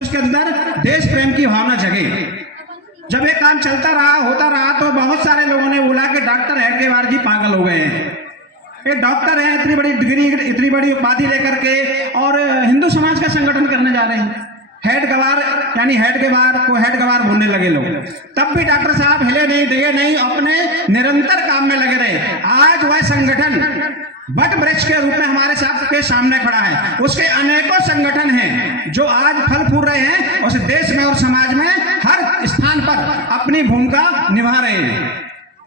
उसके अंदर देश प्रेम की भावना जगे। जब ये काम चलता रहा, होता रहा, तो बहुत सारे लोगों ने बोला कि डॉक्टर हेडगेवार जी पागल हो गए हैं। ये डॉक्टर है, इतनी बड़ी डिग्री, इतनी बड़ी उपाधि लेकर के और हिंदू समाज का संगठन करने जा रहे हैं। हेडगवार यानी हेडगेवार को हेडगवार बोलने लगे लोग। तब भी डॉक्टर साहब हिले नहीं, दिए नहीं, अपने निरंतर काम में लगे रहे। आज वह संगठन वट वृक्ष के रूप में हमारे सबके सामने खड़ा है। उसके अनेकों संगठन हैं जो आज फल फूल रहे हैं, उस देश में और समाज में हर स्थान पर अपनी भूमिका निभा रहे हैं।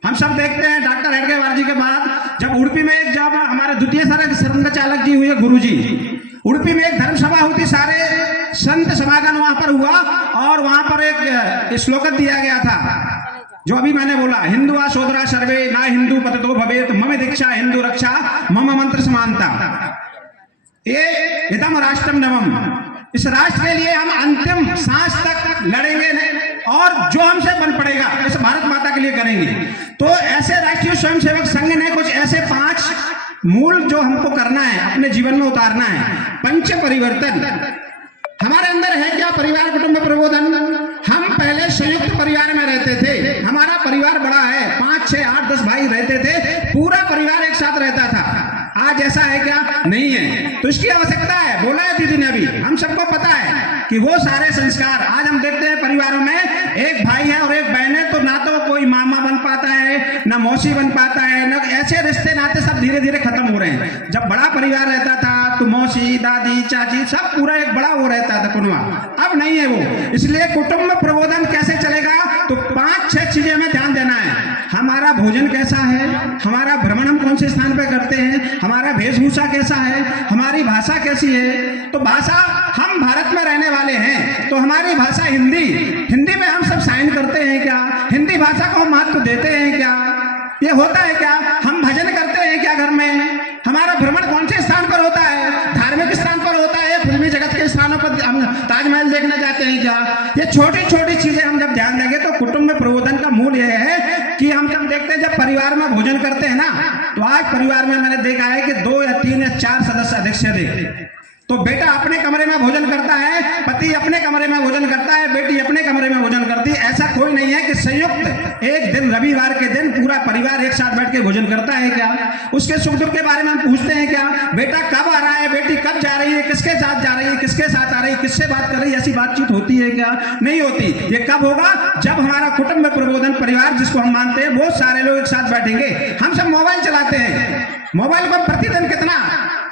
हम सब देखते हैं डॉक्टर हेडगेवार जी के बाद जब उड़पी में एक जब हमारे द्वितीय संचालक जी हुए, गुरु जी, उड़पी में एक धर्म सभा हुई, सारे संत समागम वहां पर हुआ और वहां पर एक श्लोकन दिया गया था जो अभी मैंने बोला, हिंदुआ सोदरा सर्वे ना हिंदू पततो भवेत मम दीक्षा हिंदू रक्षा मम मंत्र समानता। ये हितम राष्ट्रम नवम। इस राष्ट्र के लिए हम अंतिम सांस तक लड़ेंगे और जो हमसे बन पड़ेगा इस भारत माता के लिए करेंगे। तो ऐसे राष्ट्रीय स्वयंसेवक संघ ने कुछ ऐसे 5 मूल जो हमको करना है, अपने जीवन में उतारना है। पंच परिवर्तन हमारे अंदर है क्या? परिवार कुटुंब प्रबोधन। हम पहले संयुक्त परिवार में रहते थे, हमारा परिवार बड़ा है, 5, 6, 8, 10 भाई रहते थे, पूरा परिवार एक साथ रहता था। आज ऐसा है क्या? नहीं है। तो इसकी आवश्यकता है, बोला है दीदी ने अभी, हम सबको पता है कि वो सारे संस्कार आज हम देखते हैं परिवारों में एक भाई है और एक बहन है, तो ना तो कोई मामा बन पाता है, ना मौसी बन पाता है, ना ऐसे रिश्ते नाते सब धीरे धीरे खत्म हो रहे हैं। जब बड़ा परिवार रहता था तो मौसी, दादी, चाची सब पूरा एक बड़ा वो रहता था कुनवा, अब नहीं है वो। इसलिए कुटुंब प्रबोधन कैसे चलेगा? तो 5-6 चीजें हमें ध्यान देना है। हमारा भोजन कैसा है, हमारा भ्रमण हम कौन से स्थान पर करते हैं, हमारा वेशभूषा कैसा है, हमारी भाषा कैसी है। तो भाषा, हम भारत में रहने वाले हैं तो हमारी भाषा हिंदी, हिंदी में हम सब साइन करते हैं क्या? हिंदी भाषा को हम महत्व देते हैं क्या? ये होता है क्या? हम भजन करते हैं क्या घर में? हमारा भ्रमण कौन से स्थान पर होता है? धार्मिक स्थान पर होता है, फिल्मी जगत के स्थानों पर हम ताजमहल देखने जाते हैं क्या? ये छोटी छोटी चीजें हम जब ध्यान देंगे तो कुटुंब में प्रबोधन का मूल यह है कि हम सब देखते हैं जब परिवार में भोजन करते हैं ना, तो आज परिवार में मैंने देखा है कि 2 या 3 या 4 सदस्य अधिक से अधिक। तो बेटा अपने कमरे में भोजन करता है, पति अपने कमरे में भोजन करता है, बेटी अपने कमरे में भोजन करती है। ऐसा कोई नहीं है कि संयुक्त एक दिन रविवार के दिन पूरा परिवार एक साथ बैठ के भोजन करता है क्या? उसके सुख दुख के बारे में हम पूछते हैं क्या? बेटा कब आ रहा है, बेटी कब जा रही है, किसके साथ जा रही है, किसके साथ आ रही है, किससे बात कर रही है? ऐसी बातचीत होती है क्या? नहीं होती। ये कब होगा? जब हमारा कुटुंब प्रबोधन परिवार जिसको हम मानते हैं बहुत सारे लोग एक साथ बैठेंगे। हम सब मोबाइल चलाते हैं, मोबाइल को प्रतिदिन कितना,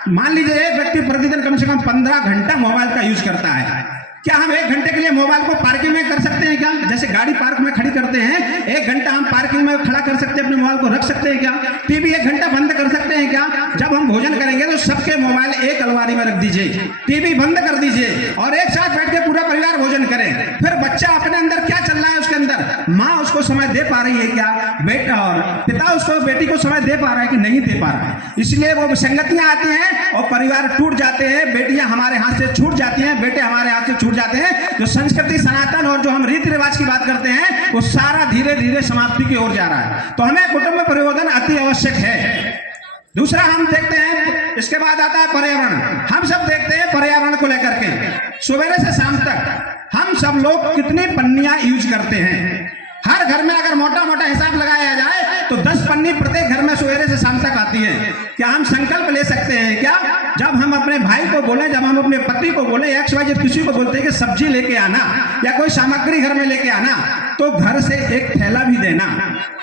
मान लीजिए एक व्यक्ति प्रतिदिन कम से कम 15 घंटा मोबाइल का यूज करता है। क्या हम 1 घंटे के लिए मोबाइल को पार्किंग में कर सकते हैं क्या? जैसे गाड़ी पार्क में खड़ी करते हैं, 1 घंटा हम पार्किंग में खड़ा कर सकते हैं, अपने मोबाइल को रख सकते हैं क्या? टीवी 1 घंटा बंद कर सकते हैं क्या? जब हम भोजन करेंगे तो सबके मोबाइल एक अलमारी में रख दीजिए, टीवी बंद कर दीजिए और एक साथ बैठ के पूरा परिवार भोजन करें। फिर बच्चा अपने अंदर क्या चल रहा है, उसके अंदर माँ उसको समय दे पा रही है क्या? बेटा और पिता उसको, बेटी को समय दे पा रहा है कि नहीं दे पा रहा है? इसलिए वो विसंगतियां आती हैं और परिवार टूट जाते हैं, बेटियां हमारे हाथ से छूट जाती हैं, बेटे हमारे हाथ से छूट जाते हैं। जो संस्कृति सनातन और जो हम रीति रिवाज की बात करते हैं वो सारा धीरे धीरे समाप्ति की ओर जा रहा है। तो हमें कुटुंब प्रबोधन अति आवश्यक है। दूसरा हम देखते हैं, इसके बाद आता है पर्यावरण। हम सब देखते हैं पर्यावरण को लेकर के सवेरे से शाम तक हम सब लोग कितनी पन्नियां यूज करते हैं। हर घर में अगर मोटा मोटा हिसाब लगाया जाए तो 10 पन्नी प्रत्येक घर में सवेरे से शाम तक आती है। क्या हम संकल्प ले सकते हैं क्या? जब हम अपने भाई को बोले, जब हम अपने पति को बोले, XYZ किसी को बोलते हैं कि सब्जी लेके आना या कोई सामग्री घर में लेके आना, तो घर से एक थैला भी देना,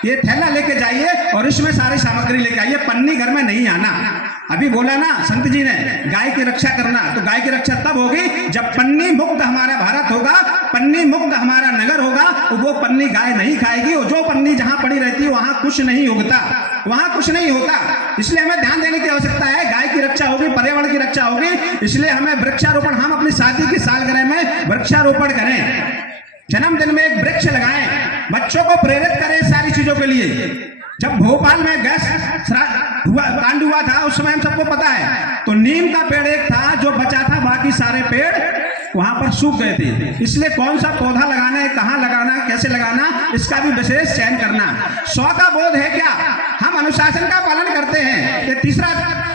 ये थैला लेके जाइए और इसमें सारी सामग्री लेके आइए, पन्नी घर में नहीं आना। अभी बोला ना संत जी ने, गाय की रक्षा करना, तो गाय की रक्षा तब होगी जब पन्नी मुक्त हमारा भारत होगा, पन्नी मुक्त हमारा नगर होगा। तो वो पन्नी गाय नहीं खाएगी और जो पन्नी जहां पड़ी रहती है वहां कुछ नहीं उगता, वहां कुछ नहीं होता। इसलिए हमें ध्यान देने की आवश्यकता है। गाय की रक्षा होगी, पर्यावरण की रक्षा होगी, इसलिए हमें वृक्षारोपण, हम अपनी शादी की सालगिरह में वृक्षारोपण करें, जन्मदिन में एक वृक्ष लगाएं, बच्चों को प्रेरित करें सारी चीजों के लिए। जब भोपाल में गैस कांड हुआ था उस समय हम सबको पता है, तो नीम का पेड़ एक था जो बचा था, बाकी सारे पेड़ वहां पर सूख गए थे। इसलिए कौन सा पौधा लगाना है, कहां लगाना है, कैसे लगाना, इसका भी विशेष चयन करना। 100 का बोध है क्या? हम अनुशासन का पालन करते हैं। ये तीसरा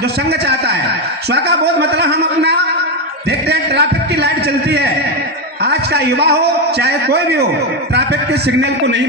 जो संघ चाहता है, 100 का बोध मतलब हम अपना देखते हैं ट्रैफिक की लाइट चलती है, आज का युवा हो चाहे कोई भी हो ट्रैफिक के सिग्नल को नहीं